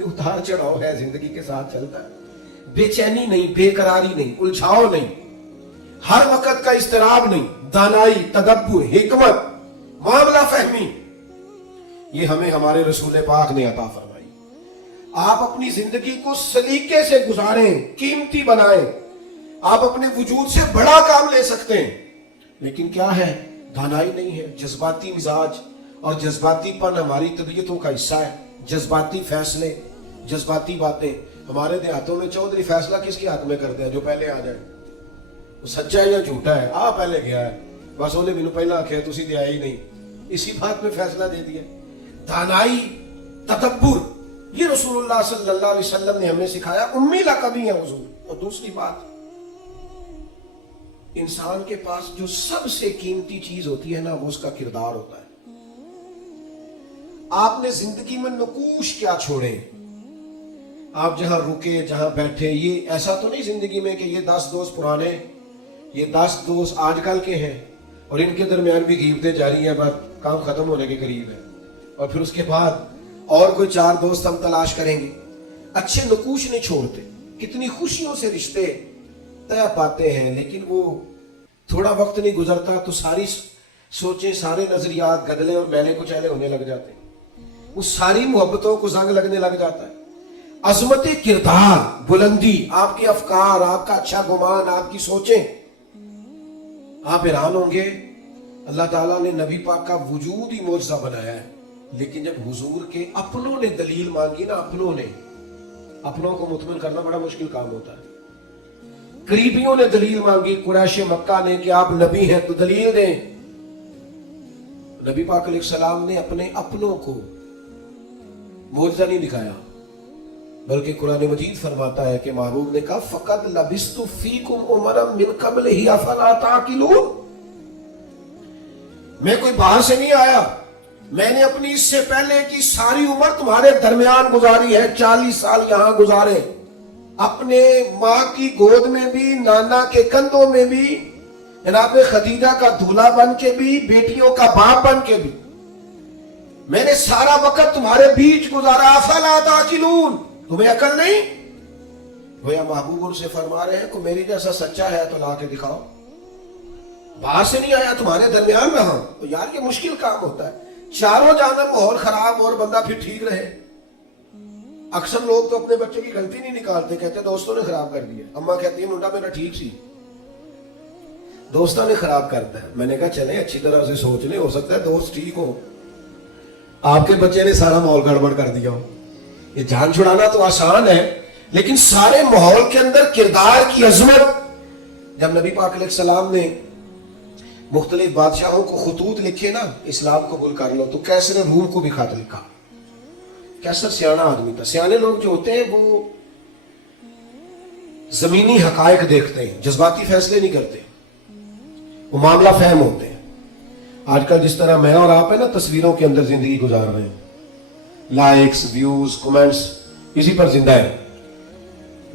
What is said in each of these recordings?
اتار چڑھاؤ ہے، زندگی کے ساتھ چلتا ہے، بے چینی نہیں، بے قراری نہیں، الجھاؤ نہیں، ہر وقت کا اضطراب نہیں، دانائی، تدبر، حکمت، معاملہ فہمی، یہ ہمیں ہمارے رسول پاک نے عطا فرمائی۔ آپ اپنی زندگی کو سلیقے سے گزاریں، قیمتی بنائیں، آپ اپنے وجود سے بڑا کام لے سکتے ہیں، لیکن کیا ہے، دانائی نہیں ہے، جذباتی مزاج اور جذباتی پن ہماری طبیعتوں کا حصہ ہے، جذباتی فیصلے، جذباتی باتیں۔ ہمارے دیہاتوں میں چودھری فیصلہ کس کے ہاتھ میں کرتے ہیں؟ جو پہلے آ جائے، وہ سچا ہے یا جھوٹا ہے، پہلے گیا ہے، بس انہیں مینوں پہلا آخیا تسی تے آئے ہی نہیں، اسی بات میں فیصلہ دے دیا۔ دانائی، تدبر، یہ رسول اللہ صلی اللہ علیہ وسلم نے ہمیں سکھایا، امی لقبی ہے حضور۔ اور دوسری بات، انسان کے پاس جو سب سے قیمتی چیز ہوتی ہے نا، وہ اس کا کردار ہوتا ہے۔ آپ نے زندگی میں نقوش کیا چھوڑے، آپ جہاں رکے، جہاں بیٹھے، یہ ایسا تو نہیں زندگی میں کہ یہ 10 دوست پرانے، یہ 10 دوست آج کل کے ہیں اور ان کے درمیان بھی غیبتیں جاری ہیں، بس کام ختم ہونے کے قریب ہے، اور پھر اس کے بعد اور کوئی 4 دوست ہم تلاش کریں گے۔ اچھے نقوش نہیں چھوڑتے، کتنی خوشیوں سے رشتے طے پاتے ہیں، لیکن وہ تھوڑا وقت نہیں گزرتا تو ساری سوچیں، سارے نظریات گدلے اور میلے کچیلے ہونے لگ جاتے ہیں، وہ ساری محبتوں کو زنگ لگنے لگ جاتا ہے۔ عظمت کردار، بلندی، آپ کے افکار، آپ کا اچھا گمان، آپ کی سوچیں، آپ حیران ہوں گے، اللہ تعالیٰ نے نبی پاک کا وجود ہی معجزہ بنایا ہے، لیکن جب حضور کے اپنوں نے دلیل مانگی نا، اپنوں کو مطمئن کرنا بڑا مشکل کام ہوتا ہے۔ قریبیوں نے دلیل مانگی، قریش مکہ نے، کہ آپ نبی ہیں تو دلیل دیں۔ نبی پاک علیہ السلام نے اپنے اپنوں کو معجزہ نہیں دکھایا، بلکہ قرآن مجید فرماتا ہے کہ محبوب نے کہا فَقَدْ لَبِثْتُ فِيكُمْ أُمَرًا مِّن قَبْلِهِ أَفَلَا تَعْقِلُونَ، میں کوئی باہر سے نہیں آیا، میں نے اپنی اس سے پہلے کی ساری عمر تمہارے درمیان گزاری ہے، 40 سال یہاں گزارے، اپنے ماں کی گود میں بھی، نانا کے کندھوں میں بھی، جناب خدیجہ کا دولہا بن کے بھی، بیٹیوں کا باپ بن کے بھی، میں نے سارا وقت تمہارے بیچ گزارا، افلا تعقلون، تمہیں عقل نہیں؟ گویا محبوب ان سے فرما رہے ہیں کہ میری جیسا سچا ہے تو لا کے دکھاؤ، باہر سے نہیں آیا، تمہارے درمیان رہا۔ تو یار یہ مشکل کام ہوتا ہے، چاروں جانب ماحول خراب اور بندہ پھر ٹھیک رہے۔ اکثر لوگ تو اپنے بچے کی غلطی نہیں نکالتے، کہتے دوستوں نے خراب کر دیا، اماں کہتی ہے منڈا میرا ٹھیک سی، دوستوں نے خراب کرتا ہے۔ میں نے کہا چلیں اچھی طرح سے سوچ لیں، ہو سکتا ہے دوست ٹھیک ہو، آپ کے بچے نے سارا ماحول گڑبڑ کر دیا ہو۔ یہ جان چھڑانا تو آسان ہے، لیکن سارے ماحول کے اندر کردار کی عظمت۔ جب نبی پاک علیہ السلام نے مختلف بادشاہوں کو خطوط لکھے نا، اسلام قبول کر لو، تو کیسر روم کو بھی خط لکھا۔ کیسر سیانا آدمی تھا، سیانے لوگ جو ہوتے ہیں وہ زمینی حقائق دیکھتے ہیں، جذباتی فیصلے نہیں کرتے، وہ معاملہ فہم ہوتے ہیں۔ آج کل جس طرح میں اور آپ ہیں نا، تصویروں کے اندر زندگی گزار رہے ہیں، لائکس، ویوز، کمنٹس، اسی پر زندہ ہے۔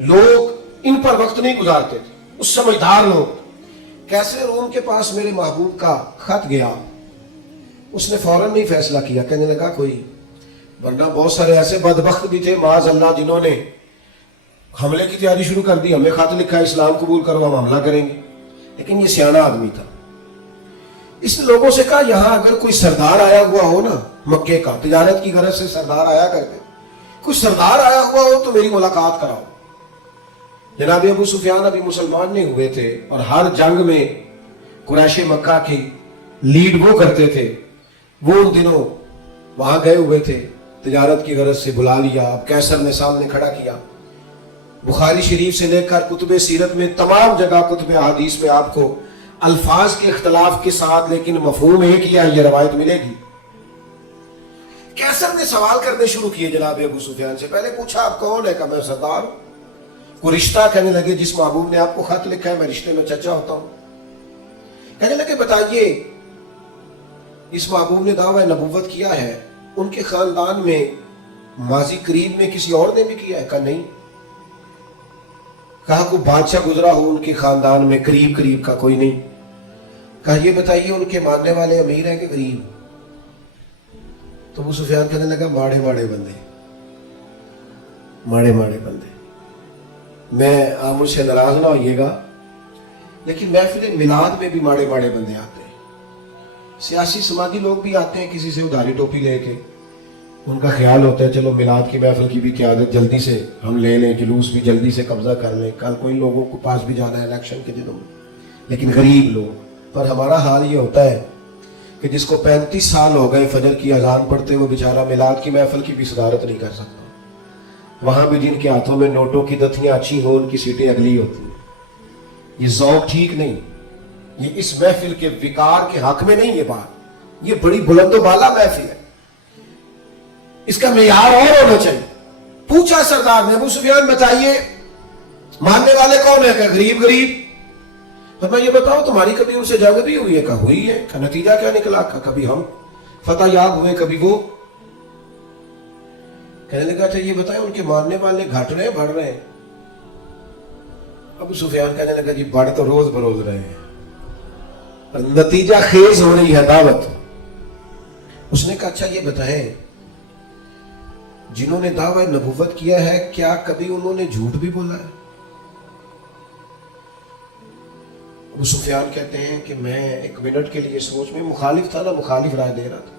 لوگ ان پر وقت نہیں گزارتے تھے، اس سمجھدار لوگ۔ کیسے روم کے پاس میرے محبوب کا خط گیا، اس نے فوراً نہیں فیصلہ کیا، کہنے لگا کوئی، ورنہ بہت سارے ایسے بدبخت بھی تھے معاذ اللہ جنہوں نے حملے کی تیاری شروع کر دی، ہمیں خط لکھا ہے اسلام قبول کرو ہم حملہ کریں گے، لیکن یہ سیانا آدمی تھا۔ اس نے لوگوں سے کہا یہاں اگر کوئی سردار آیا ہوا ہو نا، مکے کا، تجارت کی غرض سے سردار آیا کرتے، کوئی سردار آیا ہوا ہو تو میری ملاقات کراؤ۔ جناب ابو سفیان ابھی مسلمان نہیں ہوئے تھے، اور ہر جنگ میں قریش مکہ کی لیڈ وہ کرتے تھے، وہ ان دنوں وہاں گئے ہوئے تھے، تجارت کی غرض سے بلا لیا۔ اب کیسر نے سامنے کھڑا کیا، بخاری شریف سے لے کر کتب سیرت میں تمام جگہ کتب احادیث میں آپ کو الفاظ کے اختلاف کے ساتھ لیکن مفہوم ایک ہی ہے، یہ روایت ملے گی۔ کیسر نے سوال کرنے شروع کیے جناب ابو سفیان سے، پہلے پوچھا آپ کون ہے، کہ میں سردار ہوں۔ کوئی رشتہ؟ کہنے لگے جس محبوب نے آپ کو خط لکھا ہے میں رشتے میں چچا ہوتا ہوں۔ کہنے لگے بتائیے، اس محبوب نے دعویٰ نبوت کیا ہے، ان کے خاندان میں ماضی قریب میں کسی اور نے بھی کیا ہے؟ کہا نہیں۔ کہا کوئی بادشاہ گزرا ہو ان کے خاندان میں قریب کا؟ کوئی نہیں۔ کہا یہ بتائیے ان کے ماننے والے امیر ہیں کہ غریب؟ تو ابو سفیان کہنے لگا ماڑے ماڑے بندے، ماڑے ماڑے بندے، میں آپ مجھ سے ناراض نہ ہوئیے گا لیکن محفل میلاد میں بھی ماڑے ماڑے بندے آتے ہیں، سیاسی سماجی لوگ بھی آتے ہیں کسی سے ادھاری ٹوپی لے کے، ان کا خیال ہوتا ہے چلو میلاد کی محفل کی بھی قیادت جلدی سے ہم لے لیں، جلوس بھی جلدی سے قبضہ کر لیں، کل کوئی لوگوں کو پاس بھی جانا ہے الیکشن کے دنوں میں، لیکن غریب لوگ۔ پر ہمارا حال یہ ہوتا ہے کہ جس کو 35 سال ہو گئے فجر کی اذان پڑھتے وہ بیچارہ میلاد کی محفل کی بھی صدارت نہیں کر سکتا، وہاں بھی جن کے ہاتھوں میں نوٹوں کی دتیاں اچھی ہوں ان کی سیٹیں اگلی ہوتی ہیں۔ یہ ذوق ٹھیک نہیں، یہ اس محفل کے وقار کے حق میں نہیں، یہ بات، یہ بڑی بلند و بالا محفل ہے، اس کا معیار اور ہونا چاہیے۔ پوچھا سردار نے ابو سفیان بتائیے ماننے والے کون ہیں؟ کہ غریب غریب۔ فرمایا یہ بتاؤ تمہاری کبھی ان سے جنگ بھی ہوئی ہے؟ کہا ہوئی ہے۔ کہ نتیجہ کیا نکلا؟ کہا کبھی ہم فتح یاب ہوئے کبھی وہ۔ کہنے لگا تھا یہ بتائیں ان کے ماننے والے گھٹ رہے ہیں بڑھ رہے ہیں؟ ابو سفیان کہنے لگا جی بڑھ تو روز بروز رہے ہیں، پر نتیجہ خیز ہو رہی ہے دعوت۔ اس نے کہا اچھا یہ بتائیں جنہوں نے دعوی نبوت کیا ہے کیا کبھی انہوں نے جھوٹ بھی بولا ہے؟ ابو سفیان کہتے ہیں کہ میں ایک منٹ کے لیے سوچ میں مخالف تھا نا، مخالف رائے دے رہا تھا،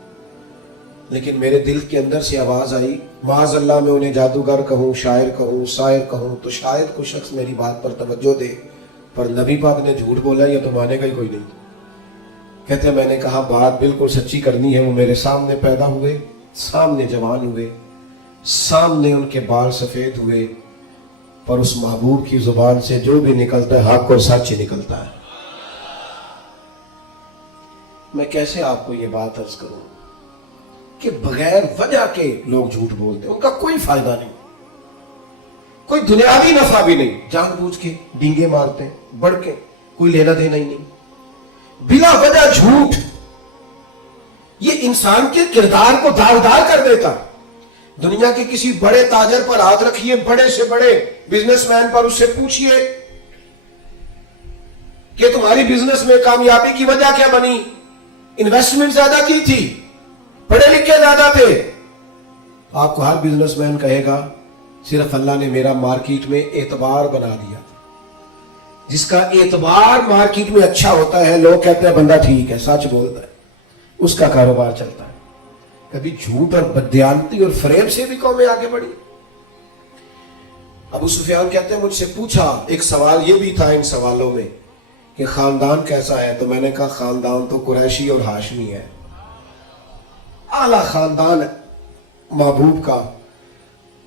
لیکن میرے دل کے اندر سے آواز آئی معاذ اللہ میں انہیں جادوگر کہوں، شاعر کہوں، شاعر کہوں تو شاید کوئی شخص میری بات پر توجہ دے، پر نبی پاک نے جھوٹ بولا یا تو مانے گا ہی کوئی نہیں۔ کہتے ہیں میں نے کہا بات بالکل سچی کرنی ہے۔ وہ میرے سامنے پیدا ہوئے، سامنے جوان ہوئے، سامنے ان کے بال سفید ہوئے، پر اس محبوب کی زبان سے جو بھی نکلتا ہے حق اور سچ ہی نکلتا ہے۔ میں کیسے آپ کو یہ بات عرض کروں کہ بغیر وجہ کے لوگ جھوٹ بولتے ہیں، ان کا کوئی فائدہ نہیں، کوئی دنیاوی نفع بھی نہیں، جان بوجھ کے ڈینگے مارتے ہیں، بڑھ کے کوئی لینا دینا ہی نہیں، بلا وجہ جھوٹ یہ انسان کے کردار کو داغدار کر دیتا۔ دنیا کے کسی بڑے تاجر پر ہاتھ رکھیے، بڑے سے بڑے بزنس مین پر، اس سے پوچھئے کہ تمہاری بزنس میں کامیابی کی وجہ کیا بنی؟ انویسٹمنٹ زیادہ کی تھی، پڑھے لکھے زیادہ تھے؟ آپ کو ہر بزنس مین کہے گا صرف اللہ نے میرا مارکیٹ میں اعتبار بنا دیا تھا۔ جس کا اعتبار مارکیٹ میں اچھا ہوتا ہے لوگ کہتے ہیں بندہ ٹھیک ہے، سچ بولتا ہے، اس کا کاروبار چلتا ہے۔ کبھی جھوٹ اور بددیانتی اور فریب سے بھی قومیں آگے بڑھی۔ ابو سفیان کہتے ہیں مجھ سے پوچھا، ایک سوال یہ بھی تھا ان سوالوں میں کہ خاندان کیسا ہے؟ تو میں نے کہا خاندان تو قریشی اور ہاشمی ہے، اعلیٰ خاندان محبوب کا۔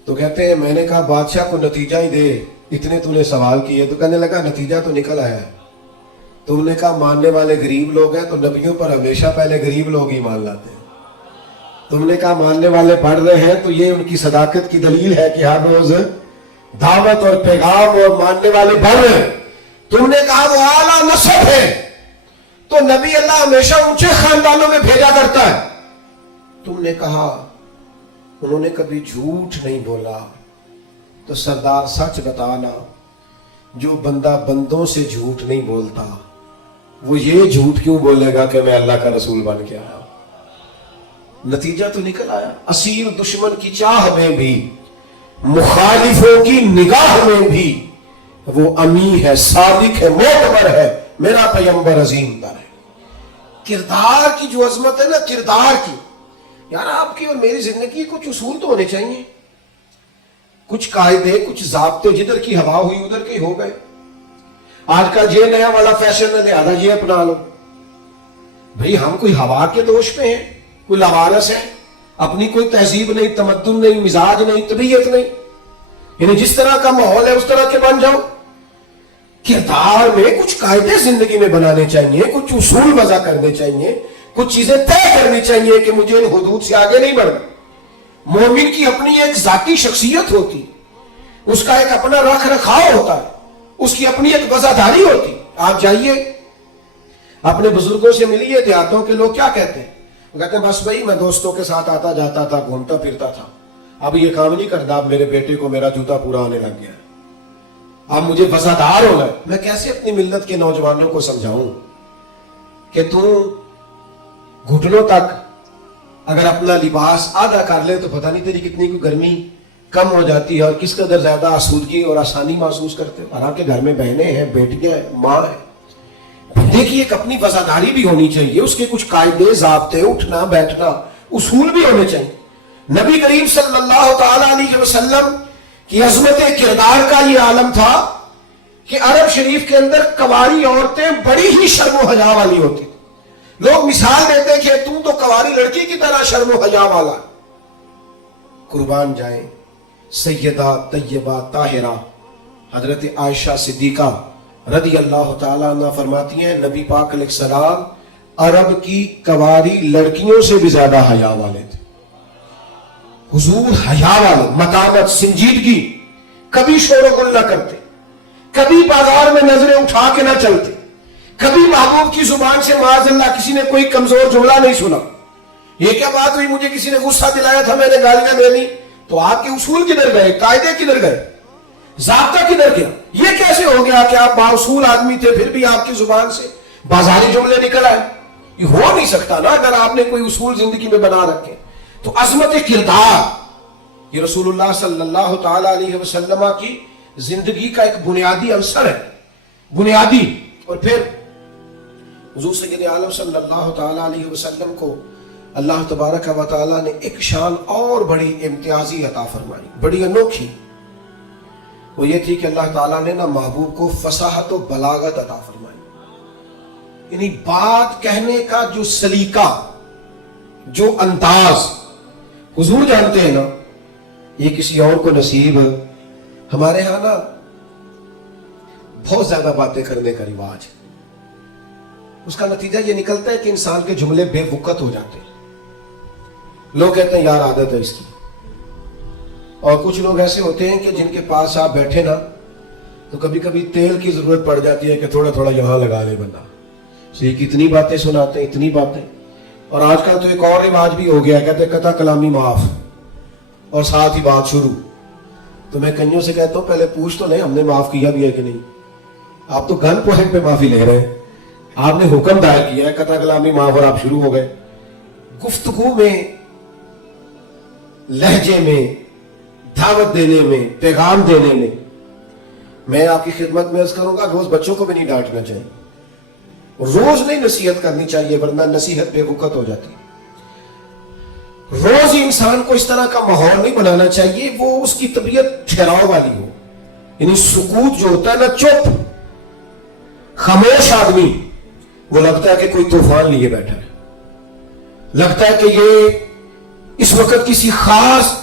تو کہتے ہیں میں نے کہا بادشاہ کو نتیجہ ہی دے، اتنے تو نے سوال کیے۔ تو کہنے لگا نتیجہ تو نکل آیا ہے۔ تم نے کہا ماننے والے غریب لوگ ہیں، تو نبیوں پر ہمیشہ پہلے غریب لوگ ہی مان لاتے ہیں۔ تم نے کہا ماننے والے پڑھ رہے ہیں، تو یہ ان کی صداقت کی دلیل ہے کہ ہر روز دعوت اور پیغام اور ماننے والے بڑھ رہے ہیں۔ تم نے کہا وہ اعلیٰ نسب ہے، تو نبی اللہ ہمیشہ اونچے خاندانوں میں بھیجا کرتا ہے۔ تم نے کہا انہوں نے کبھی جھوٹ نہیں بولا، تو سردار سچ بتانا، جو بندہ بندوں سے جھوٹ نہیں بولتا وہ یہ جھوٹ کیوں بولے گا کہ میں اللہ کا رسول بن کے آیا؟ نتیجہ تو نکل آیا۔ اسیر دشمن کی چاہ میں بھی، مخالفوں کی نگاہ میں بھی وہ امی ہے، صادق ہے، معتبر ہے، میرا پیغمبر عظیم تر ہے۔ کردار کی جو عظمت ہے نا، کردار کی، یار آپ کی اور میری زندگی کچھ اصول تو ہونے چاہیے، کچھ قاعدے، کچھ ضابطے، جدھر کی ہوا ہوئی ادھر کے ہو گئے۔ آج کا یہ نیا والا فیشن ہے لہذا یہ اپنا لو۔ بھئی ہم کوئی ہوا کے دوش پہ ہیں، کوئی لوارث ہے، اپنی کوئی تہذیب نہیں، تمدن نہیں، مزاج نہیں، طبیعت نہیں، یعنی جس طرح کا ماحول ہے اس طرح کے بن جاؤ۔ کردار میں کچھ قاعدے زندگی میں بنانے چاہیے، کچھ اصول وضع کرنے چاہیے، کچھ چیزیں طے کرنی چاہیے کہ مجھے ان حدود سے آگے نہیں بڑھنا۔ مومن کی اپنی ایک ذاتی شخصیت ہوتی، اس کا ایک اپنا رکھ رکھاؤ ہوتا ہے، اس کی اپنی ایک وفاداری ہوتی۔ آپ جائیے اپنے بزرگوں سے ملیے، دیہاتوں کے لوگ کیا کہتے ہیں؟ وہ کہتے ہیں بس بھائی میں دوستوں کے ساتھ آتا جاتا تھا، گھومتا پھرتا تھا، اب یہ کام نہیں کرتا، اب میرے بیٹے کو میرا جوتا پورا آنے لگ گیا، اب مجھے وفادار ہونا ہے۔ میں کیسے اپنی ملت کے نوجوانوں کو سمجھاؤں کہ تم گھٹنوں تک اگر اپنا لباس آدھا کر لے تو پتہ نہیں تیری کتنی کو گرمی کم ہو جاتی ہے اور کس قدر زیادہ آسودگی اور آسانی محسوس کرتے ہیں. حالانکہ گھر میں بہنیں ہیں, بیٹیاں ہیں, ماں ہے. دیکھیے ایک اپنی وفاداری بھی ہونی چاہیے, اس کے کچھ قاعدے ضابطے, اٹھنا بیٹھنا اصول بھی ہونے چاہیے. نبی کریم صلی اللہ تعالی علیہ وسلم کی عظمت کردار کا یہ عالم تھا کہ عرب شریف کے اندر کنواری عورتیں بڑی ہی شرم و حیا والی ہوتی تھی. لوگ مثال دیتے کہ تم تو کنواری لڑکی کی طرح شرم و حیا والا. قربان جائیں سیدہ طیبہ طاہرہ حضرت عائشہ صدیقہ رضی اللہ تعالیٰ عنہ فرماتی ہیں نبی پاک علیہ السلام عرب کی کنواری لڑکیوں سے بھی زیادہ حیا والے تھے. حضور حیا والے, متانت, سنجیدگی, کبھی شور و غل نہ کرتے, کبھی بازار میں نظریں اٹھا کے نہ چلتے, کبھی محبوب کی زبان سے معاذ اللہ کسی نے کوئی کمزور جملہ نہیں سنا. یہ کیا بات ہوئی, مجھے کسی نے غصہ دلایا تھا میں نے گالیاں دے لی, تو آپ کے اصول کدھر گئے, قاعدے کدھر گئے, ضابطہ کدھر گیا؟ یہ کیسے ہو گیا کہ آپ بااصول آدمی تھے پھر بھی آپ کی زبان سے بازاری جملے نکل آئے؟ یہ ہو نہیں سکتا نا اگر آپ نے کوئی اصول زندگی میں بنا رکھے. تو عظمت کردار یہ رسول اللہ صلی اللہ تعالی علیہ وسلم کی زندگی کا ایک بنیادی عنصر ہے, بنیادی. اور پھر حضور سید عالم صلی اللہ تعالی علیہ وسلم کو اللہ تبارک و تعالی نے ایک شان اور بڑی امتیازی عطا فرمائی, بڑی انوکھی. وہ یہ تھی کہ اللہ تعالیٰ نے نا محبوب کو فصاحت و بلاغت عطا فرمائی. یعنی بات کہنے کا جو سلیقہ, جو انداز, حضور جانتے ہیں نا یہ کسی اور کو نصیب. ہمارے ہاں نا بہت زیادہ باتیں کرنے کا رواج ہے. اس کا نتیجہ یہ نکلتا ہے کہ انسان کے جملے بے وقت ہو جاتے ہیں. لوگ کہتے ہیں یار عادت ہے اس کی. اور کچھ لوگ ایسے ہوتے ہیں کہ جن کے پاس آپ بیٹھے نا تو کبھی کبھی تیل کی ضرورت پڑ جاتی ہے کہ تھوڑا تھوڑا یہاں لگا لے بندہ. اتنی باتیں سناتے ہیں, اتنی باتیں. اور آج کل تو ایک اور رواج بھی ہو گیا, کہتے ہیں قطع کلامی معاف اور ساتھ ہی بات شروع. تو میں کئیوں سے کہتا ہوں پہلے پوچھ تو لیں ہم نے معاف کیا بھی ہے کہ نہیں. آپ تو گن پوائنٹ پہ معافی لے رہے ہیں, آپ نے حکم دائر کیا ہے قطع کلامی معاف اور آپ شروع ہو گئے. گفتگو میں, لہجے میں, دعوت دینے میں, پیغام دینے میں, میں آپ کی خدمت میں عرض کروں گا روز بچوں کو بھی نہیں ڈانٹنا چاہیے, روز نہیں نصیحت کرنی چاہیے ورنہ نصیحت بے وقت ہو جاتی. روز ہی انسان کو اس طرح کا ماحول نہیں بنانا چاہیے وہ اس کی طبیعت ٹھہراؤ والی ہو. یعنی سکوت جو ہوتا ہے نا, چپ خاموش آدمی, وہ لگتا ہے کہ کوئی طوفان لیے بیٹھا ہے, لگتا ہے کہ یہ اس وقت کسی خاص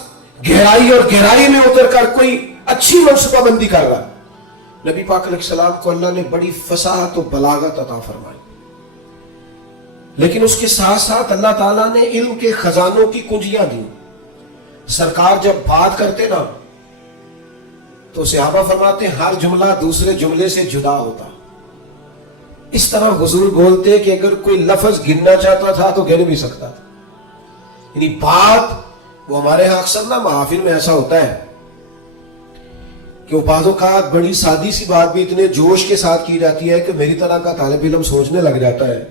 گہرائی اور گہرائی میں اتر کر کوئی اچھی منصوبہ بندی کر رہا. نبی پاک علیہ السلام کو اللہ نے بڑی فصاحت و بلاغت عطا فرمائی, لیکن اس کے ساتھ ساتھ اللہ تعالیٰ نے علم کے خزانوں کی کنجیاں دی. سرکار جب بات کرتے نا تو صحابہ فرماتے ہیں ہر جملہ دوسرے جملے سے جدا ہوتا. اس طرح حضور بولتے کہ اگر کوئی لفظ گننا چاہتا تھا تو گن بھی سکتا تھا. یعنی بات وہ ہمارے ہاں اکثر نا محافل میں ایسا ہوتا ہے کہ وہ بعض اوقات بڑی سادی سی بات بھی اتنے جوش کے ساتھ کی جاتی ہے کہ میری طرح کا طالب علم سوچنے لگ جاتا ہے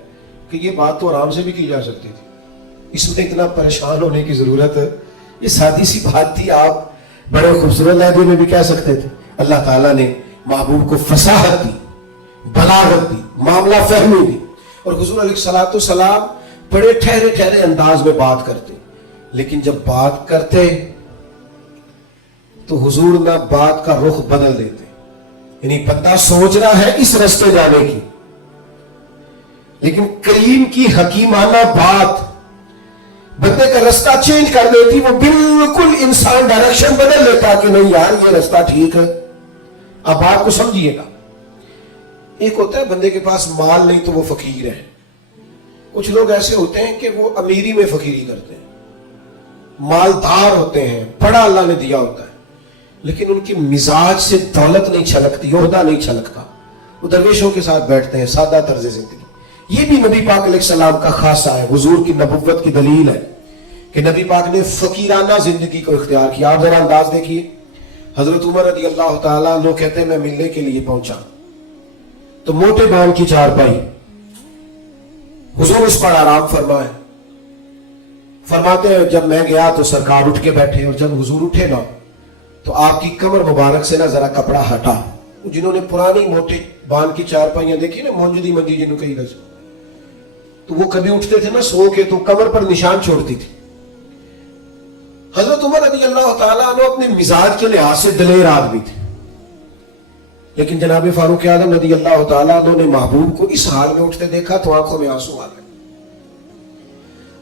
کہ یہ بات تو آرام سے بھی کی جا سکتی تھی, اس میں اتنا پریشان ہونے کی ضرورت ہے, یہ سادی سی بات تھی, آپ بڑے خوبصورت لہجے میں بھی کہہ سکتے تھے. اللہ تعالیٰ نے محبوب کو فصاحت دی, بلاغت دی, معاملہ فہمی دی. اور حضور علیہ الصلوۃ والسلام بڑے ٹھہرے ٹھہرے انداز میں بات کرتے, لیکن جب بات کرتے تو حضور نہ بات کا رخ بدل دیتے. یعنی بندہ سوچ رہا ہے اس رستے جانے کی, لیکن کریم کی حکیمانہ بات بندے کا رستہ چینج کر دیتی. وہ بالکل انسان ڈائریکشن بدل لیتا کہ نہیں یار یہ رستہ ٹھیک ہے. اب بات کو سمجھیے گا. ایک ہوتا ہے بندے کے پاس مال نہیں تو وہ فقیر ہے. کچھ لوگ ایسے ہوتے ہیں کہ وہ امیری میں فقیری کرتے ہیں, مالدار ہوتے ہیں, بڑا اللہ نے دیا ہوتا ہے, لیکن ان کی مزاج سے دولت نہیں چھلکتی, عہدہ نہیں چھلکتا. وہ درویشوں کے ساتھ بیٹھتے ہیں, سادہ طرز زندگی. یہ بھی نبی پاک علیہ السلام کا خاصہ ہے, حضور کی نبوت کی دلیل ہے کہ نبی پاک نے فقیرانہ زندگی کو اختیار کیا. آپ ذرا انداز دیکھیے. حضرت عمر رضی اللہ تعالیٰ عنہ کہتے ہیں میں ملنے کے لیے پہنچا تو موٹے بان کی چارپائی, حضور اس پر آرام فرمائے. فرماتے ہیں جب میں گیا تو سرکار اٹھ کے بیٹھے، اور جب حضور اٹھے نا تو آپ کی کمر مبارک سے نا ذرا کپڑا ہٹا. جنہوں نے پرانی موٹی بان کی چارپائیاں دیکھی نا، مونجدی منجی جنہوں کہی گز، تو وہ کبھی اٹھتے تھے نا سو کے تو کمر پر نشان چھوڑتی تھی. حضرت عمر رضی اللہ تعالیٰ عنہ اپنے مزاج کے لحاظ سے دلیر آدمی تھے، لیکن جناب فاروق اعظم رضی اللہ تعالیٰ عنہ نے محبوب کو اس حال میں اٹھتے دیکھا تو آنکھوں میں آنسو آ گئے.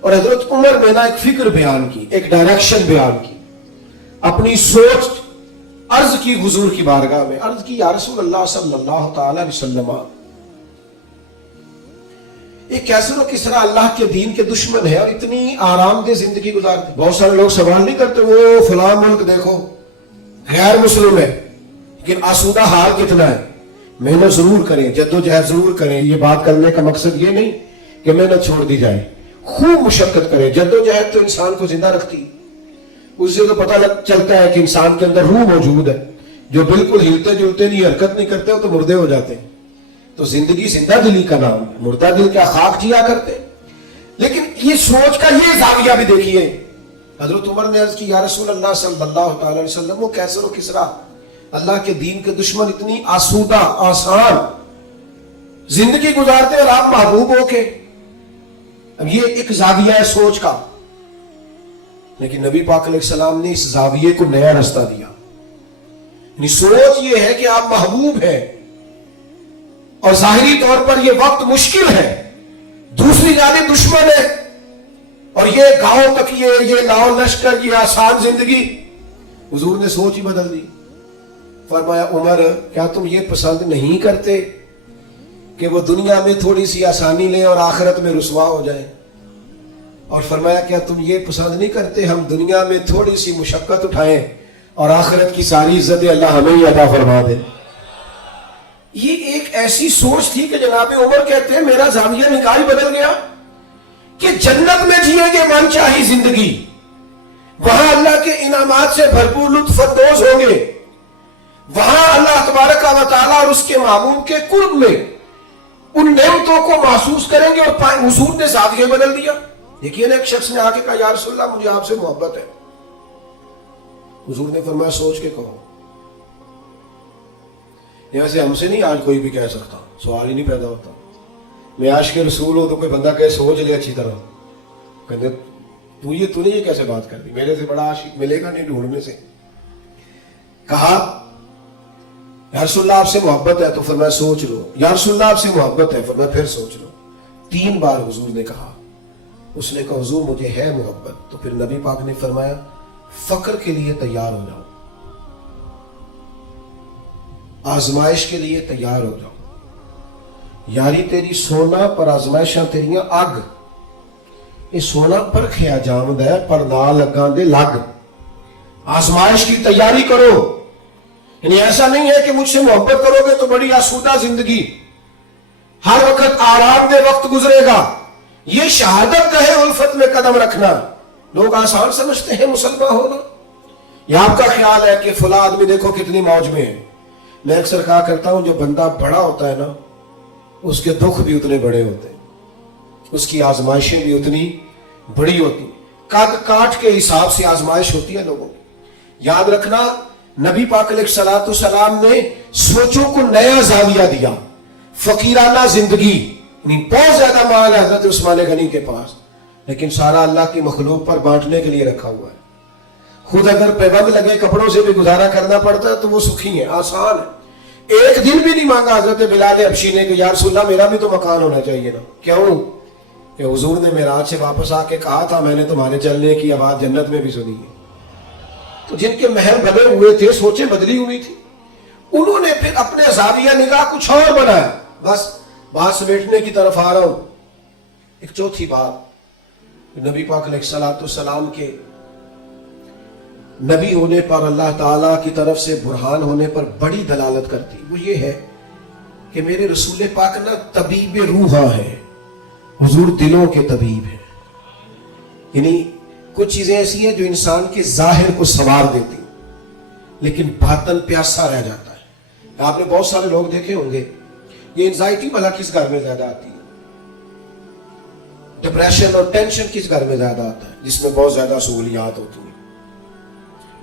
اور حضرت عمر نے نا ایک فکر بیان کی، ایک ڈائریکشن بیان کی، اپنی سوچ عرض کی حضور کی بارگاہ میں. عرض کی یا رسول اللہ صلی اللہ تعالی علیہ وسلم، یہ کیسر و کسرا اللہ کے دین کے دشمن ہے اور اتنی آرام دہ زندگی گزارتے. بہت سارے لوگ سوال نہیں کرتے وہ فلاں ملک دیکھو غیر مسلم ہے لیکن آسودہ حال کتنا ہے. محنت ضرور کریں، جدوجہد ضرور کریں. یہ بات کرنے کا مقصد یہ نہیں کہ محنت چھوڑ دی جائے، خوب مشقت کریں. جدوجہد تو انسان کو زندہ رکھتی ہے. اس سے تو پتہ چلتا ہے کہ انسان کے اندر روح موجود ہے. جو بالکل ہلتے جلتے نہیں، حرکت نہیں کرتے، وہ تو مردے ہو جاتے ہیں. تو زندگی زندہ دلی کا نام، مردہ دل کیا خاک جیا کرتے. لیکن یہ سوچ کا یہ زاویہ بھی دیکھیے. حضرت عمر نے عرض کی یا رسول اللہ صلی اللہ تعالی علیہ وسلم، وہ کیسر و کسرا اللہ کے دین کے دشمن اتنی آسودہ آسان زندگی گزارتے اور آپ محبوب ہو کے. اب یہ ایک زاویہ ہے سوچ کا، لیکن نبی پاک علیہ السلام نے اس زاویے کو نیا رستہ دیا. یعنی سوچ یہ ہے کہ آپ محبوب ہیں اور ظاہری طور پر یہ وقت مشکل ہے، دوسری جانب دشمن ہے، اور یہ گاؤں تک یہ لاؤ لشکر، یہ آسان زندگی. حضور نے سوچ ہی بدل دی. فرمایا عمر کیا تم یہ پسند نہیں کرتے کہ وہ دنیا میں تھوڑی سی آسانی لیں اور آخرت میں رسوا ہو جائیں؟ اور فرمایا کیا تم یہ پسند نہیں کرتے ہم دنیا میں تھوڑی سی مشقت اٹھائیں اور آخرت کی ساری عزت اللہ ہمیں ہی عطا فرما دے؟ یہ ایک ایسی سوچ تھی کہ جناب عمر کہتے ہیں میرا زاویہ نگاہ ہی بدل گیا کہ جنت میں جییں گے من چاہی زندگی، وہاں اللہ کے انعامات سے بھرپور لطف اندوز ہوں گے، وہاں اللہ تبارک و تعالیٰ اور اس کے محبوب کے قرب میں ان نعمتوں کو محسوس کریں گے. اور حضور نے زاویہ بدل دیا. دیکھیے نا ایک شخص نے آ کے کہا یا رسول اللہ مجھے آپ سے محبت ہے. حضور نے فرمایا سوچ کے کہو. ایسے ہم سے نہیں آج کوئی بھی کہہ سکتا، سوال ہی نہیں پیدا ہوتا. میں عاشق رسول ہوں تو کوئی بندہ کہے سوچ لے اچھی طرح، کہتے تو نے یہ کیسے بات کر دی، میرے سے بڑا عاشق ملے گا نہیں ڈھونڈنے سے. کہا یا رسول اللہ آپ سے محبت ہے تو فرمایا سوچ لو. یا رسول اللہ آپ سے محبت ہے، فرمایا پھر سوچ لو. 3 بار حضور نے کہا. اس نے کہا حضور مجھے ہے محبت. تو پھر نبی پاک نے فرمایا فقر کے لیے تیار ہو جاؤ، آزمائش کے لیے تیار ہو جاؤ. یاری تیری سونا پر آزمائشاں تیریاں اگ، یہ سونا پرکھیا جامد ہے پر نہ لگاں دے لگ. آزمائش کی تیاری کرو. یعنی ایسا نہیں ہے کہ مجھ سے محبت کرو گے تو بڑی آسودہ زندگی، ہر وقت آرام دہ وقت گزرے گا. یہ شہادت کا ہے الفت میں قدم رکھنا. لوگ آسان سمجھتے ہیں مسلمان ہونا. یہ آپ کا خیال ہے کہ فلاں آدمی دیکھو کتنی موج میں ہے. میں اکثر کہا کرتا ہوں جو بندہ بڑا ہوتا ہے نا اس کے دکھ بھی اتنے بڑے ہوتے ہیں، اس کی آزمائشیں بھی اتنی بڑی ہوتی. قد کاٹ کے حساب سے آزمائش ہوتی ہے لوگوں کی. یاد رکھنا نبی پاک علیہ الصلوۃ والسلام نے سوچوں کو نیا زاویہ دیا. فقیرانہ زندگی، بہت زیادہ مال ہے حضرت عثمان غنی کے پاس، لیکن سارا اللہ کی مخلوق پر بانٹنے کے لیے رکھا ہوا ہے. خود اگر پیبند لگے کپڑوں سے بھی گزارا کرنا پڑتا ہے تو وہ سکھی ہے، آسان ہے. ایک دن بھی نہیں مانگا حضرت بلال حبشی نے کہ یا رسول اللہ میرا بھی تو مکان ہونا چاہیے نا. کیوں کہ حضور نے معراج سے واپس آ کے کہا تھا میں نے تمہارے چلنے کی آواز جنت میں بھی سنی ہے. تو جن کے محل بنے ہوئے تھے سوچیں بدلی ہوئی تھی، انہوں نے پھر اپنے زاویہ نگاہ کچھ اور بنایا. بس بات سمیٹنے کی طرف آ رہا ہوں. ایک چوتھی بات نبی پاک علیہ الصلوۃ والسلام کے نبی ہونے پر اللہ تعالیٰ کی طرف سے برہان ہونے پر بڑی دلالت کرتی، وہ یہ ہے کہ میرے رسول پاک نہ طبیب روحاں ہے، حضور دلوں کے طبیب ہیں. یعنی کچھ چیزیں ایسی ہیں جو انسان کے ظاہر کو سنوار دیتی لیکن باطن پیاسا رہ جاتا ہے. آپ نے بہت سارے لوگ دیکھے ہوں گے یہ انزائٹی بھلا کس گھر میں زیادہ آتی ہے؟ ڈپریشن اور ٹینشن کس گھر میں زیادہ آتا ہے؟ جس میں بہت زیادہ سہولیات ہوتی ہیں،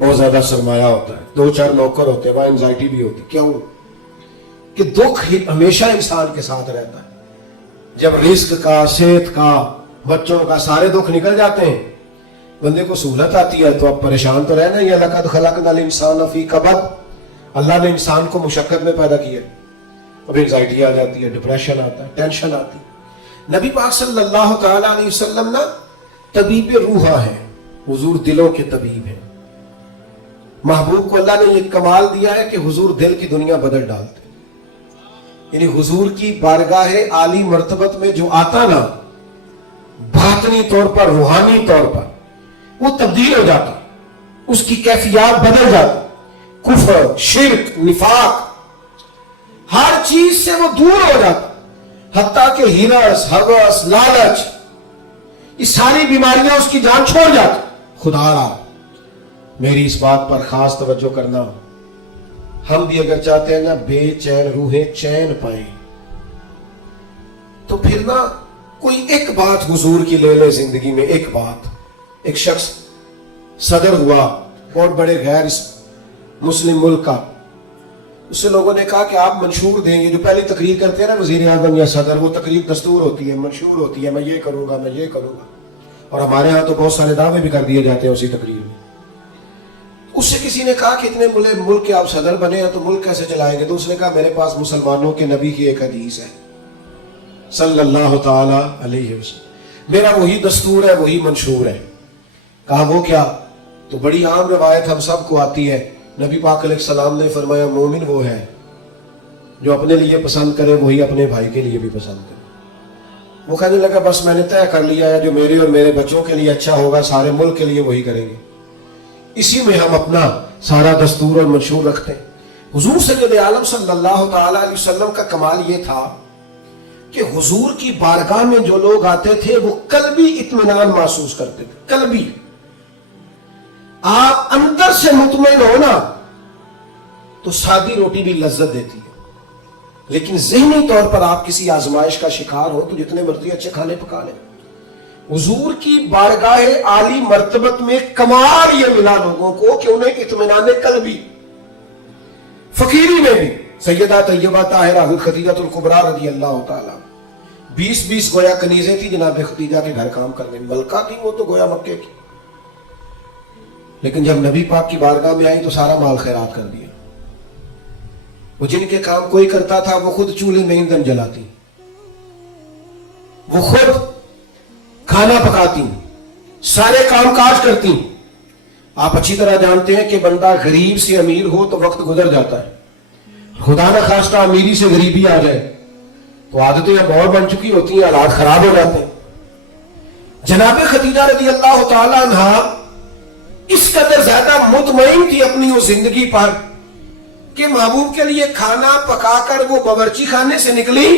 بہت زیادہ سرمایہ ہوتا ہے، 2-4 نوکر ہوتے ہیں، وہاں انزائٹی بھی ہوتی ہے۔ کیوں؟ کہ دکھ ہمیشہ انسان کے ساتھ رہتا ہے۔ جب رزق کا، صحت کا، بچوں کا سارے دکھ نکل جاتے ہیں، بندے کو سہولت آتی ہے تو اب پریشان تو رہنا ہی ہے۔ لقد خلقنا الانسان فی کبد، اللہ نے انسان کو مشقت میں پیدا کیا، اب انزائٹی آ جاتی ہے، ڈپریشن آتا ہے، ٹینشن آتی ہے۔ نبی پاک صلی اللہ تعالی علیہ وسلم نا طبیب روحاں ہیں، حضور دلوں کے طبیب ہیں۔ محبوب کو اللہ نے یہ کمال دیا ہے کہ حضور دل کی دنیا بدل ڈالتے، یعنی حضور کی بارگاہ عالی مرتبت میں جو آتا نا، باطنی طور پر، روحانی طور پر وہ تبدیل ہو جاتا، اس کی کیفیات بدل جاتی، کفر، شرک، نفاق، ہر چیز سے وہ دور ہو جاتا، حتیٰ کہ ہرس، ہوس، لالچ، یہ ساری بیماریاں اس کی جان چھوڑ جاتی۔ خدا را میری اس بات پر خاص توجہ کرنا، ہم بھی اگر چاہتے ہیں نا بے چین روحیں چین پائیں، تو پھر نا کوئی ایک بات حضور کی لے لے زندگی میں، ایک بات۔ ایک شخص صدر ہوا بہت بڑے غیر مسلم ملک کا، اس سے لوگوں نے کہا کہ آپ منشور دیں گے، جو پہلی تقریر کرتے ہیں نا وزیر اعظم یا صدر، وہ تقریر دستور ہوتی ہے، منشور ہوتی ہے، میں یہ کروں گا، میں یہ کروں گا، اور ہمارے ہاں تو بہت سارے دعوے بھی کر دیے جاتے ہیں اسی تقریر میں۔ اس سے کسی نے کہا کہ اتنے ملک کے آپ صدر بنے ہیں تو ملک کیسے چلائیں گے؟ تو اس نے کہا میرے پاس مسلمانوں کے نبی کی ایک حدیث ہے صلی اللہ تعالی علیہ وسلم، میرا وہی دستور ہے، وہی منشور ہے۔ کہا وہ کیا؟ تو بڑی عام روایت ہم سب کو آتی ہے، نبی پاک علیہ السلام نے فرمایا مومن وہ ہے جو اپنے لیے پسند کرے وہی اپنے بھائی کے لیے بھی پسند کرے۔ وہ کہنے لگا بس میں نے طے کر لیا ہے، جو میرے اور میرے بچوں کے لیے اچھا ہوگا سارے ملک کے لیے وہی کریں گے، اسی میں ہم اپنا سارا دستور اور منشور رکھتے ہیں۔ حضور سید عالم صلی اللہ تعالی علیہ وسلم کا کمال یہ تھا کہ حضور کی بارگاہ میں جو لوگ آتے تھے وہ قلبی اطمینان محسوس کرتے تھے، قلبی۔ آپ اندر سے مطمئن ہو نا تو سادی روٹی بھی لذت دیتی ہے، لیکن ذہنی طور پر آپ کسی آزمائش کا شکار ہو تو جتنے مرضی اچھے کھانے پکا لیں۔ حضور کی بارگاہ عالی مرتبت میں کمال یہ ملا لوگوں کو کہ انہیں اطمینان قلبی، فقیری میں بھی۔ سیدہ طیبہ طاہرہ حضرت خدیجہ الکبریٰ رضی اللہ تعالیٰ 20 گویا کنیزیں تھی جناب خدیجہ کے گھر کام کرنے، ملکہ تھی وہ تو گویا مکے کی، لیکن جب نبی پاک کی بارگاہ میں آئی تو سارا مال خیرات کر دیا۔ وہ جن کے کام کوئی کرتا تھا وہ خود چولہے میں ایندھن جلاتی، وہ خود کھانا پکاتی، سارے کام کاج کرتی۔ آپ اچھی طرح جانتے ہیں کہ بندہ غریب سے امیر ہو تو وقت گزر جاتا ہے، خدا نہ خواستہ امیری سے غریبی آ جائے تو عادتیں اب اور بن چکی ہوتی ہیں، حالات خراب ہو جاتے ہیں۔ جناب خدیجہ رضی اللہ تعالی عنہ اس قدر زیادہ مطمئن تھی اپنی اس زندگی پر کہ محبوب کے لیے کھانا پکا کر وہ باورچی خانے سے نکلی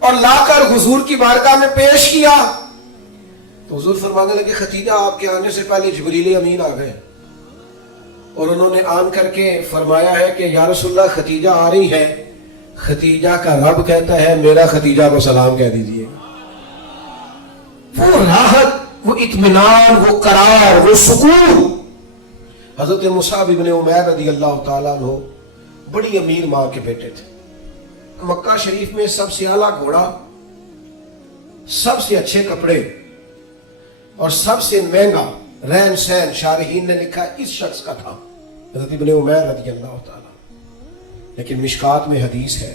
اور لا کر حضور کی بارگاہ میں پیش کیا تو حضور فرمانے لگے خدیجہ آپ کے آنے سے پہلے جبریل امین آ گئے، اور انہوں نے آن کر کے فرمایا ہے کہ یا رسول اللہ خدیجہ آ رہی ہے، خدیجہ کا رب کہتا ہے میرا خدیجہ کو سلام کہہ دیجئے۔ وہ راحت، وہ اطمینان، وہ قرار، وہ سکون۔ حضرت مصعب ابن عمیر رضی اللہ تعالیٰ عنہ بڑی امیر ماں کے بیٹے تھے، مکہ شریف میں سب سے اعلیٰ گھوڑا، سب سے اچھے کپڑے اور سب سے مہنگا رہن سہن شارحین نے لکھا اس شخص کا تھا، حضرت ابن عمیر رضی اللہ تعالیٰ۔ لیکن مشکات میں حدیث ہے،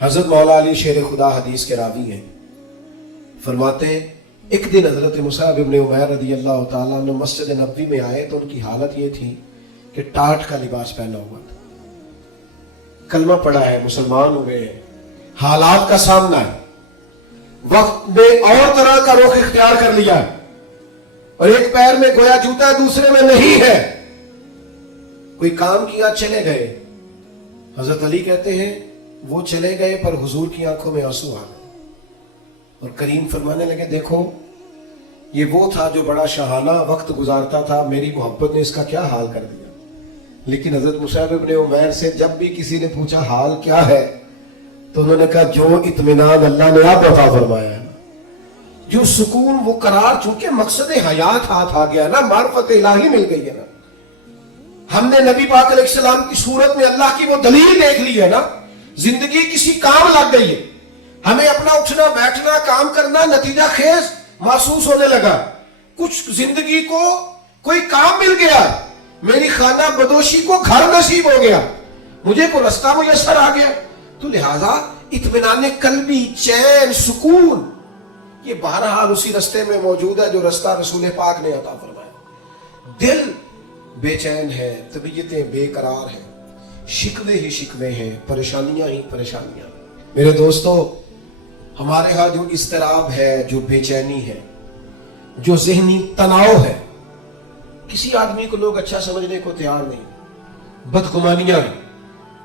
حضرت مولا علی شیر خدا حدیث کے راوی ہیں، فرماتے ہیں ایک دن حضرت مصعب ابن عمیر رضی اللہ تعالیٰ نے مسجد نبوی میں آئے تو ان کی حالت یہ تھی کہ ٹاٹ کا لباس پہنا ہوا تھا، کلمہ پڑھا ہے، مسلمان ہوئے ہیں، حالات کا سامنا ہے، وقت میں اور طرح کا رخ اختیار کر لیا ہے، اور ایک پیر میں گویا جوتا ہے دوسرے میں نہیں ہے، کوئی کام کیا چلے گئے۔ حضرت علی کہتے ہیں وہ چلے گئے پر حضور کی آنکھوں میں آنسو آ گئے، اور کریم فرمانے لگے دیکھو یہ وہ تھا جو بڑا شاہانہ وقت گزارتا تھا، میری محبت نے اس کا کیا حال کر دیا۔ لیکن حضرت مصعب ابن عمیر سے جب بھی کسی نے پوچھا حال کیا ہے تو انہوں نے کہا جو اطمینان اللہ نے آپ عطا فرمایا ہے، جو سکون وہ قرار، چونکہ مقصد حیات ہاتھ آ گیا نا، معرفت الہی مل گئی ہے نا، ہم نے نبی پاک علیہ السلام کی صورت میں اللہ کی وہ دلیل دیکھ لی ہے نا، زندگی کسی کام لگ گئی ہے، ہمیں اپنا اٹھنا بیٹھنا کام کرنا نتیجہ خیز محسوس ہونے لگا، کچھ زندگی کو کوئی کام مل گیا، میری خانہ بدوشی کو گھر نصیب ہو گیا، مجھے کوئی رستہ میسر آ گیا، تو لہذا اطمینان قلبی، چین، سکون، یہ بہرحال اسی رستے میں موجود ہے جو رستہ رسول پاک نے عطا فرمایا۔ دل بے چین ہے، طبیعتیں بے قرار ہیں، شکوے ہی شکوے ہیں، پریشانیاں ہی پریشانیاں۔ میرے دوستو، ہمارے ہاں جو اضطراب ہے، جو بے چینی ہے، جو ذہنی تناؤ ہے، کسی آدمی کو لوگ اچھا سمجھنے کو تیار نہیں، بدگمانیاں ہیں،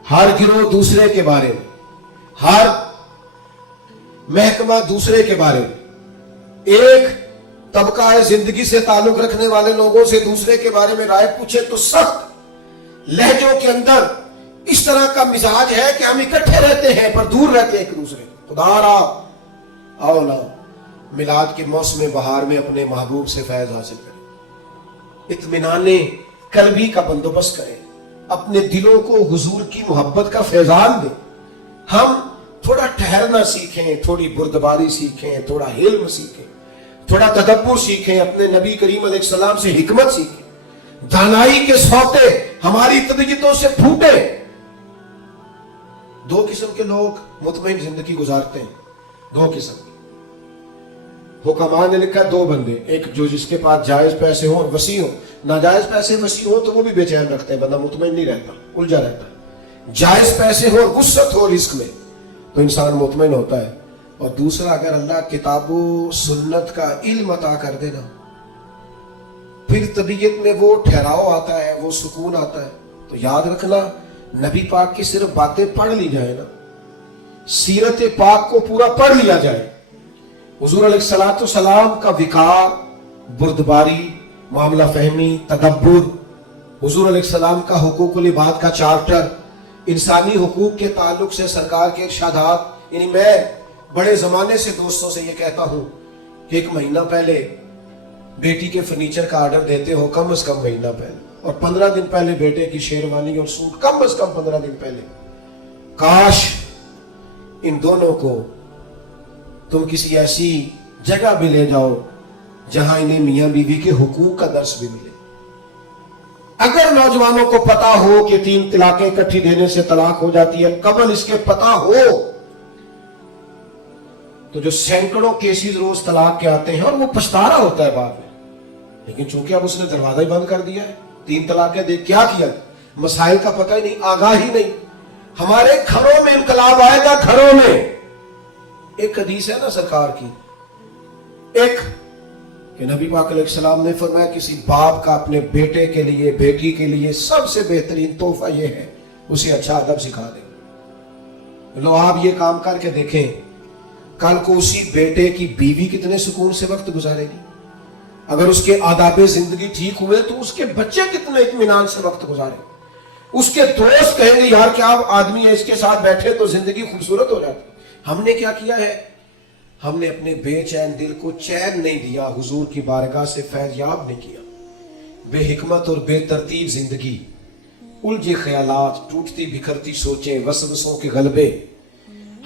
ہر گروہ دوسرے کے بارے میں، ہر محکمہ دوسرے کے بارے میں، ایک طبقہ ہے زندگی سے تعلق رکھنے والے لوگوں سے دوسرے کے بارے میں رائے پوچھے تو سخت لہجوں کے اندر اس طرح کا مزاج ہے کہ ہم اکٹھے رہتے ہیں پر دور رہتے ہیں ایک دوسرے۔ خدا را آؤ نا میلاد کے موسم بہار میں اپنے محبوب سے فیض حاصل کریں، اطمینان قلبی کا بندوبست کریں، اپنے دلوں کو حضور کی محبت کا فیضان دیں، ہم تھوڑا ٹھہرنا سیکھیں، تھوڑی بردباری سیکھیں، تھوڑا علم سیکھیں، تھوڑا تدبر سیکھیں، اپنے نبی کریم علیہ السلام سے حکمت سیکھیں، دانائی کے سوتے ہماری طبیعتوں سے پھوٹے۔ دو قسم کے لوگ مطمئن زندگی گزارتے ہیں، دو قسم کے حکماء نے لکھا دو بندے، ایک جو جس کے پاس جائز پیسے ہوں اور وسیع ہوں، ناجائز پیسے وسیع ہوں تو وہ بھی بے چین رکھتے ہیں، بندہ مطمئن نہیں رہتا، الجھا رہتا ہے، جائز پیسے ہو اور وسعت ہو رزق میں تو انسان مطمئن ہوتا ہے، اور دوسرا اگر اللہ کتاب و سنت کا علم عطا کر دینا پھر طبیعت میں وہ ٹھہراؤ آتا ہے، وہ سکون آتا ہے۔ تو یاد رکھنا، نبی پاک کی صرف باتیں پڑھ لی جائیں نا، سیرت پاک کو پورا پڑھ لیا جائے، حضور علیہ السلام کا وقار، بردباری، معاملہ فہمی، تدبر، حضور علیہ السلام کا حقوق العباد کا چارٹر، انسانی حقوق کے تعلق سے سرکار کے ارشادات، یعنی میں بڑے زمانے سے دوستوں سے یہ کہتا ہوں کہ ایک مہینہ پہلے بیٹی کے فرنیچر کا آرڈر دیتے ہو، کم از کم مہینہ پہلے، اور 15 دن پہلے بیٹے کی شیروانی اور سوٹ، کم از کم 15 دن پہلے۔ کاش ان دونوں کو تم کسی ایسی جگہ بھی لے جاؤ جہاں انہیں میاں بیوی کے حقوق کا درس بھی ملے۔ اگر نوجوانوں کو پتا ہو کہ 3 طلاقیں اکٹھی دینے سے طلاق ہو جاتی ہے، قبل اس کے پتا ہو تو جو سینکڑوں کیسز روز طلاق کے آتے ہیں اور وہ پچھتا رہا ہوتا ہے بعد میں، لیکن چونکہ اب اس نے دروازہ ہی بند کر دیا ہے، 3 طلاقیں دے، کیا کیا؟ مسائل کا پتہ ہی نہیں، آگاہی نہیں۔ ہمارے گھروں میں انقلاب آئے گا، گھروں میں۔ ایک حدیث ہے نا سرکار کی، ایک کہ نبی پاک علیہ السلام نے فرمایا کسی باپ کا اپنے بیٹے کے لیے، بیٹی کے لیے سب سے بہترین تحفہ یہ ہے اسے اچھا ادب سکھا دیں۔ لو آپ یہ کام کر کے دیکھیں، کل کو اسی بیٹے کی بیوی کتنے سکون سے وقت گزارے گی، اگر اس کے آداب زندگی ٹھیک ہوئے تو اس کے بچے کتنے اطمینان سے وقت گزارے، اس کے دوست کہیں گے یار کیا آدمی ہے، اس کے ساتھ بیٹھے تو زندگی خوبصورت ہو جاتی۔ ہم نے کیا کیا ہے؟ ہم نے اپنے بے چین دل کو چین نہیں دیا، حضور کی بارگاہ سے فیض یاب نہیں کیا۔ بے حکمت اور بے ترتیب زندگی، الجھے خیالات، ٹوٹتی بکھرتی سوچیں، وسوسوں کے غلبے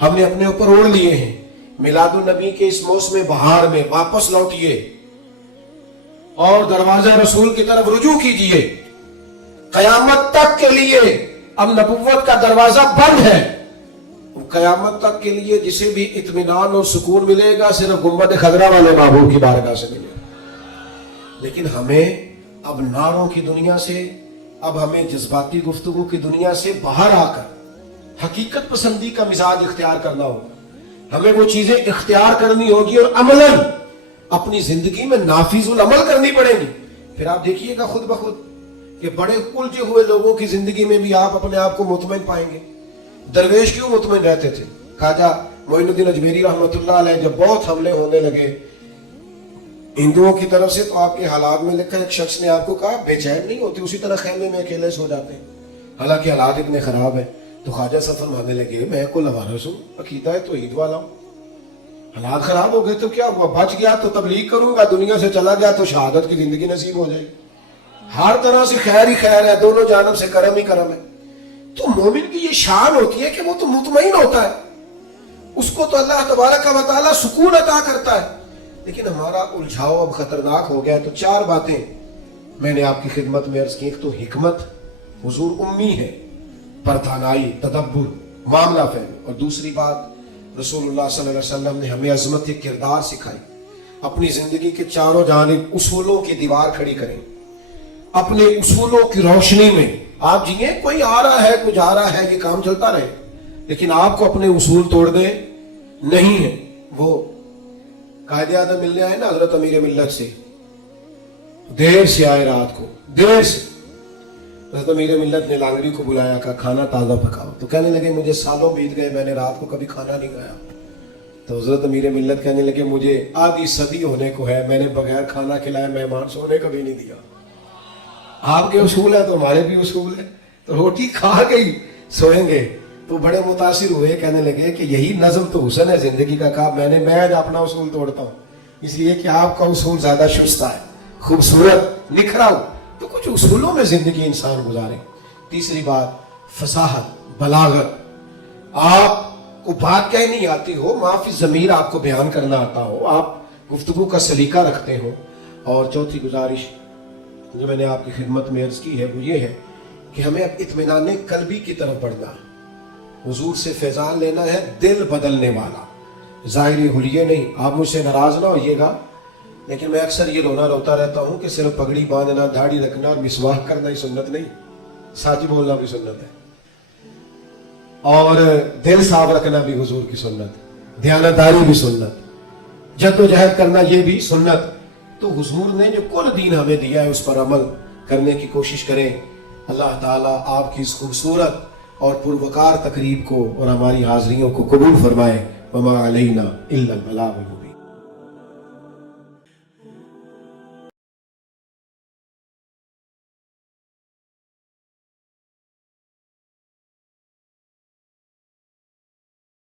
ہم نے اپنے اوپر اوڑھ لیے ہیں۔ میلاد النبی کے اس موسم بہار میں واپس لوٹئے اور دروازہ رسول کی طرف رجوع کیجئے۔ قیامت تک کے لیے اب نبوت کا دروازہ بند ہے، قیامت تک کے لیے جسے بھی اطمینان اور سکون ملے گا صرف گنبد خضرا والے محبوب کی بارگاہ سے ملے گا۔ لیکن ہمیں اب نعروں کی دنیا سے، اب ہمیں جذباتی گفتگو کی دنیا سے باہر آ کر حقیقت پسندی کا مزاج اختیار کرنا ہوگا۔ ہمیں وہ چیزیں اختیار کرنی ہوگی اور عملاً اپنی زندگی میں نافذ العمل کرنی پڑے گی۔ پھر آپ دیکھیے گا خود بخود کہ بڑے الجھے ہوئے لوگوں کی زندگی میں بھی آپ اپنے آپ کو مطمئن پائیں گے۔ درویش کیوں مطمئن رہتے تھے؟ خواجہ معین الدین اجمیری رحمۃ اللہ علیہ جب بہت حملے ہونے لگے ہندوؤں کی طرف سے تو آپ کے حالات میں لکھا ایک شخص نے آپ کو کہا بے چین نہیں ہوتی، اسی طرح خیمے میں اکیلے سو جاتے ہیں، حالانکہ حالات اتنے خراب ہیں۔ تو خواجہ صاحب فرمانے لگے میں کو لوارث ہوں، عقیدہ ہے توحید والا ہوں، حالات خراب ہو گئے تو کیا ہوا، بچ گیا تو تبلیغ کروں گا، دنیا سے چلا گیا تو شہادت کی زندگی نصیب ہو جائے گی، ہر طرح سے خیر ہی خیر ہے، دونوں جانب سے کرم ہی کرم ہے۔ تو مومن کی یہ شان ہوتی ہے کہ وہ تو مطمئن ہوتا ہے، اس کو تو اللہ تبارک و تعالیٰ سکون عطا کرتا ہے۔ لیکن ہمارا الجھاؤ اب خطرناک ہو گیا۔ تو چار باتیں میں نے آپ کی خدمت میں عرض کی۔ ایک تو حکمت، حضور امی ہے، پردانائی، تدبر، معاملہ فہمی، اور دوسری بات رسول اللہ صلی اللہ علیہ وسلم نے ہمیں عظمت کردار سکھائی۔ اپنی زندگی کے چاروں جانب اصولوں کی دیوار کھڑی کریں، اپنے اصولوں کی روشنی میں آپ جیئیں۔ کوئی آ رہا ہے، کچھ آ رہا ہے، یہ کام چلتا رہے، لیکن آپ کو اپنے اصول توڑنے نہیں ہیں۔ وہ قائد اعظم ملنے آئے نا حضرت امیر ملت سے، دیر سے آئے، رات کو دیر سے۔ حضرت امیر ملت نے لانگڑی کو بلایا، کہا کھانا تازہ پکاؤ، تو کہنے لگے مجھے سالوں بیت گئے، میں نے رات کو کبھی کھانا نہیں کھایا۔ تو حضرت امیر ملت کہنے لگے مجھے آدھی صدی ہونے کو ہے، میں نے بغیر کھانا کھلائے مہمان سونے کبھی نہیں دیا۔ آپ کے اصول ہے تو ہمارے بھی اصول ہے، تو روٹی کھا گئی سوئیں گے۔ تو بڑے متاثر ہوئے، کہنے لگے کہ یہی نظم تو حسن ہے زندگی کا۔ کہا میں اپنا اصول توڑتا ہوں، اس لیے کہ آپ کا اصول زیادہ شستہ ہے، خوبصورت، نکھرا ہو، تو کچھ اصولوں میں زندگی انسان گزارے۔ تیسری بات فصاحت، بلاغت، آپ کو بات کہہ نہیں آتی ہو، معافی ضمیر آپ کو بیان کرنا آتا ہو، آپ گفتگو کا سلیقہ رکھتے ہو۔ اور چوتھی گزارش جو میں نے آپ کی خدمت میں عرض کی ہے وہ یہ ہے کہ ہمیں اب اطمینان قلبی کی طرف بڑھنا ہے، حضور سے فیضان لینا ہے، دل بدلنے والا، ظاہری حلیے نہیں۔ آپ مجھ سے ناراض نہ ہوئیے گا، لیکن میں اکثر یہ روتا رہتا ہوں کہ صرف پگڑی باندھنا، داڑھی رکھنا اور مسواک کرنا ہی سنت نہیں، سچ بولنا بھی سنت ہے، اور دل صاف رکھنا بھی حضور کی سنت، دیانتداری بھی سنت، جد و جہد کرنا یہ بھی سنت۔ تو حضور نے جو کل دین ہمیں دیا ہے اس پر عمل کرنے کی کوشش کریں۔ اللہ تعالیٰ آپ کی اس خوبصورت اور پروقار تقریب کو اور ہماری حاضریوں کو قبول فرمائے۔ وما علینا الا البلاغ المبین۔